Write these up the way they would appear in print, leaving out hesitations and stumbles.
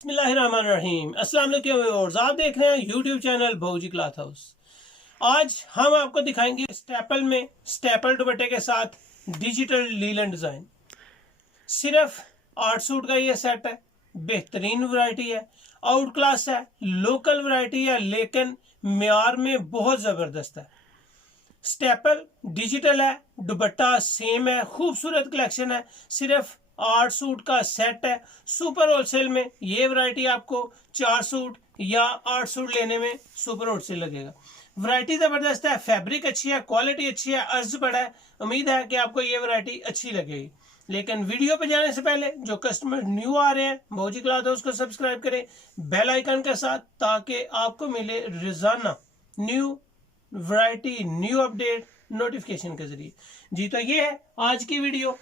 बिस्मिल्लाहिर्रहमानिर्रहीम। अस्सलाम वालेकुम व्यूअर्स, आप देख रहे हैं यूट्यूब चैनल भौजी क्लॉथ हाउस। आज हम आपको दिखाएंगे स्टेपल में स्टेपल दुपट्टे के साथ डिजिटल लीलन डिज़ाइन। सिर्फ 8 सूट का ये सेट है। बेहतरीन वैरायटी है, आउट क्लास है, लोकल वैरायटी है, लेकिन म्यार में बहुत ज़बरदस्त है। स्टेपल डिजिटल है, दुपट्टा सेम है, खूबसूरत कलेक्शन है। सिर्फ 8 सूट का सेट है। सुपर होलसेल में ये वैरायटी आपको 4 सूट या 8 सूट लेने में सुपर होलसेल लगेगा। वैरायटी ज़बरदस्त है, फैब्रिक अच्छी है, क्वालिटी अच्छी है, अर्ज बड़ा है। उम्मीद है कि आपको ये वैरायटी अच्छी लगेगी। लेकिन वीडियो पे जाने से पहले जो कस्टमर न्यू आ रहे हैं, भौजी क्लॉथ हाउस को सब्सक्राइब करें बेल आइकन के साथ, ताकि आपको मिले रोजाना new variety, new update notification के जरिए। जी तो ये है आज की वीडियो।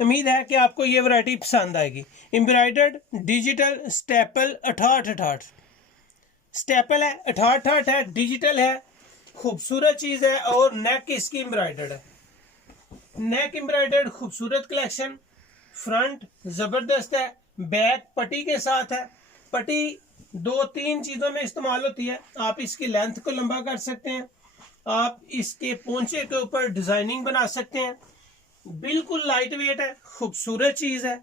उम्मीद है कि आपको ये वैरायटी पसंद आएगी। एम्ब्रॉयडर्ड डिजिटल स्टेपल 68 स्टेपल है, 68 है, डिजिटल है, खूबसूरत चीज है। और नेक इसकी एम्ब्रॉयडर्ड है, नेक एम्ब्रॉयडर्ड खूबसूरत कलेक्शन। फ्रंट जबरदस्त है, बैक पट्टी के साथ है। पट्टी 2-3 चीजों में इस्तेमाल होती है। आप इसकी लेंथ को लंबा कर सकते हैं, आप इसके पोंचे के ऊपर डिजाइनिंग बना सकते हैं। बिल्कुल लाइट वेट है, खूबसूरत चीज है।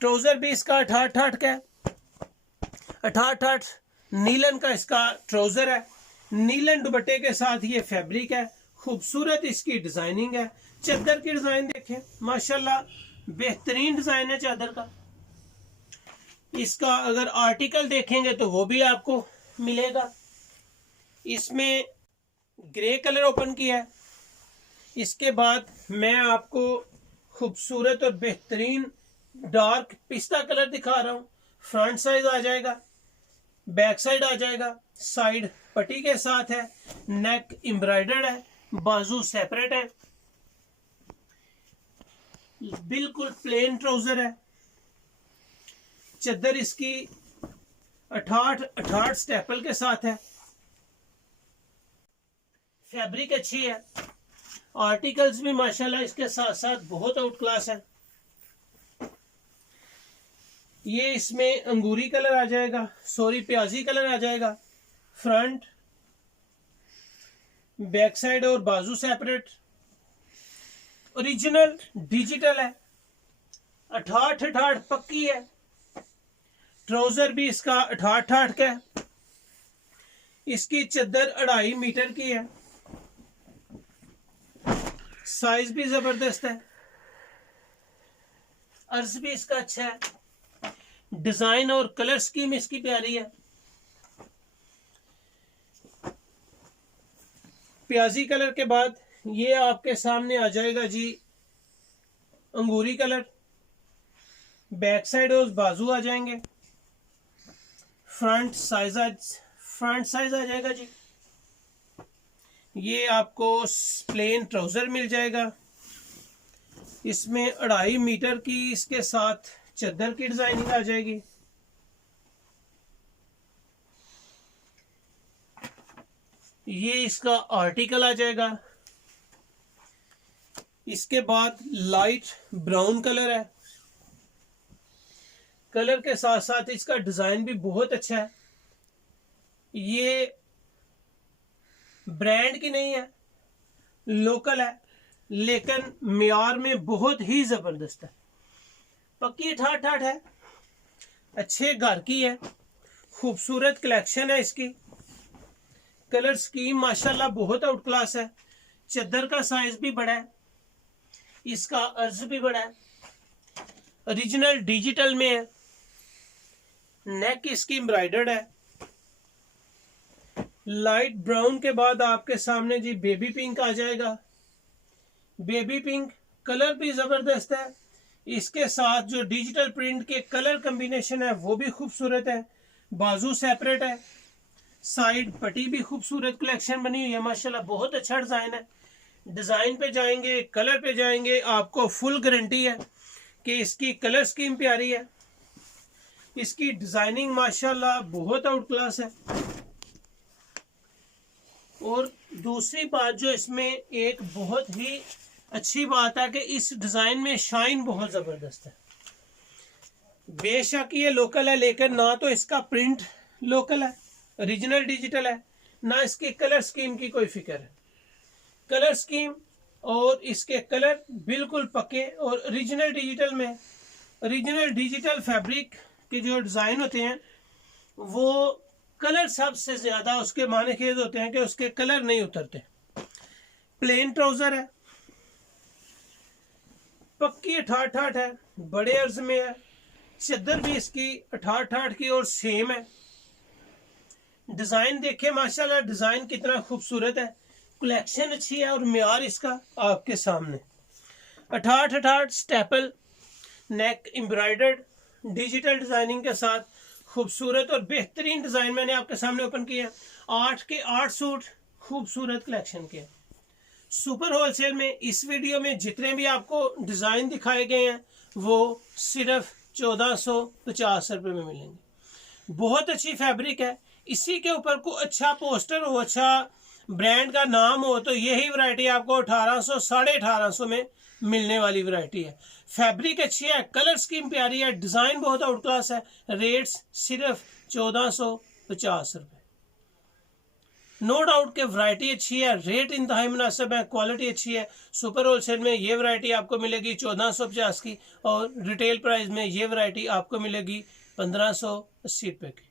ट्राउजर भी इसका 68 का है, 68 नीलन का इसका ट्राउजर है। नीलन दुपट्टे के साथ ये फैब्रिक है, खूबसूरत इसकी डिजाइनिंग है। चादर की डिजाइन देखें, माशाल्लाह बेहतरीन डिजाइन है चादर का। इसका अगर आर्टिकल देखेंगे तो वो भी आपको मिलेगा। इसमें ग्रे कलर ओपन किया है। इसके बाद मैं आपको खूबसूरत और बेहतरीन डार्क पिस्ता कलर दिखा रहा हूँ। फ्रंट साइज आ जाएगा, बैक साइड आ जाएगा, साइड पट्टी के साथ है, नेक एम्ब्रॉयडर्ड है, बाजू सेपरेट है, बिल्कुल प्लेन ट्राउजर है। चादर इसकी 68 स्टेपल के साथ है। फैब्रिक अच्छी है, आर्टिकल्स भी माशाल्लाह इसके साथ साथ बहुत आउट क्लास है। ये इसमें अंगूरी कलर आ जाएगा, सॉरी प्याजी कलर आ जाएगा। फ्रंट बैक साइड और बाजू सेपरेट। ओरिजिनल डिजिटल है, 68 पक्की है। ट्राउजर भी इसका 68 का है। इसकी चादर 2.5 मीटर की है, साइज भी जबरदस्त है, अर्ज भी इसका अच्छा है। डिजाइन और कलर स्कीम इसकी प्यारी है। प्याजी कलर के बाद ये आपके सामने आ जाएगा जी अंगूरी कलर। बैक साइड और बाजू आ जाएंगे। फ्रंट साइज आ जाएगा जी। ये आपको प्लेन ट्राउजर मिल जाएगा। इसमें 2.5 मीटर की इसके साथ चादर की डिजाइनिंग आ जाएगी। ये इसका आर्टिकल आ जाएगा। इसके बाद लाइट ब्राउन कलर है, कलर के साथ साथ इसका डिजाइन भी बहुत अच्छा है। ये ब्रांड की नहीं है, लोकल है, लेकिन म्यार में बहुत ही जबरदस्त है। पक्की 68 है, अच्छे घर की है, खूबसूरत कलेक्शन है इसकी। कलर स्कीम माशाल्लाह बहुत आउट क्लास है। चादर का साइज भी बड़ा है, इसका अर्ज भी बड़ा है। ओरिजिनल डिजिटल में है। नेक इसकी एम्ब्रॉयडर्ड है। लाइट ब्राउन के बाद आपके सामने जी बेबी पिंक आ जाएगा। बेबी पिंक कलर भी जबरदस्त है। इसके साथ जो डिजिटल प्रिंट के कलर कॉम्बिनेशन है वो भी खूबसूरत है। बाजू सेपरेट है, साइड पट्टी भी खूबसूरत कलेक्शन बनी हुई है। माशाल्लाह बहुत अच्छा डिजाइन है। डिजाइन पे जाएंगे, कलर पे जाएंगे, आपको फुल गारंटी है कि इसकी कलर स्कीम प्यारी है। इसकी डिजाइनिंग माशाल्लाह बहुत आउट क्लास है। और दूसरी बात जो इसमें एक बहुत ही अच्छी बात है कि इस डिजाइन में शाइन बहुत जबरदस्त है। बेशक ये लोकल है, लेकिन ना तो इसका प्रिंट लोकल है, ओरिजिनल डिजिटल है, ना इसके कलर स्कीम की कोई फिक्र है। कलर स्कीम और इसके कलर बिल्कुल पक्के, और ओरिजिनल डिजिटल में, ओरिजिनल डिजिटल फैब्रिक के जो डिज़ाइन होते हैं वो कलर सबसे ज़्यादा उसके माने खेज होते हैं कि उसके कलर नहीं उतरते। प्लेन ट्राउज़र है, पक्की 68 है, बड़े अर्ज में है, चद्दर भी इसकी 68 की और सेम है। डिज़ाइन देखें माशाल्लाह, डिज़ाइन कितना खूबसूरत है, कलेक्शन अच्छी है और म्यार इसका आपके सामने। 68 स्टेपल नेक एम्ब्रॉयडर्ड डिजिटल डिज़ाइनिंग के साथ खूबसूरत और बेहतरीन डिज़ाइन मैंने आपके सामने ओपन किया। 8 के 8 सूट खूबसूरत कलेक्शन के सुपर होलसेल में। इस वीडियो में जितने भी आपको डिज़ाइन दिखाए गए हैं वो सिर्फ 1450 रुपये में मिलेंगे। बहुत अच्छी फैब्रिक है, इसी के ऊपर को अच्छा पोस्टर हो, अच्छा ब्रांड का नाम हो, तो यही वैरायटी आपको 1800 1850 में मिलने वाली वैरायटी है। फैब्रिक अच्छी है, कलर स्कीम प्यारी है, डिज़ाइन बहुत आउट क्लास है। रेट्स सिर्फ 1450 रुपये। नो डाउट के वैरायटी अच्छी है, रेट इंतहाई मुनासिब है, क्वालिटी अच्छी है। सुपर होलसेल में ये वैरायटी आपको मिलेगी 1450 की, और रिटेल प्राइस में ये वैरायटी आपको मिलेगी 1580 रुपये की।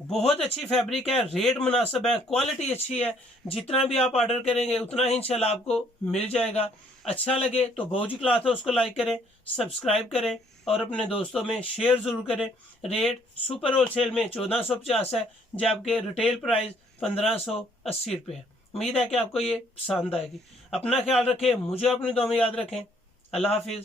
बहुत अच्छी फैब्रिक है, रेट मुनासिब है, क्वालिटी अच्छी है। जितना भी आप ऑर्डर करेंगे उतना ही इंशाल्लाह आपको मिल जाएगा। अच्छा लगे तो भौजी क्लॉथ हाउस को लाइक करें, सब्सक्राइब करें और अपने दोस्तों में शेयर ज़रूर करें। रेट सुपर होलसेल में 1450 है, जबकि रिटेल प्राइस 1580 रुपये है। उम्मीद है कि आपको ये पसंद आएगी। अपना ख्याल रखें, मुझे अपनी दुआ में याद रखें। अल्लाह हाफिज़।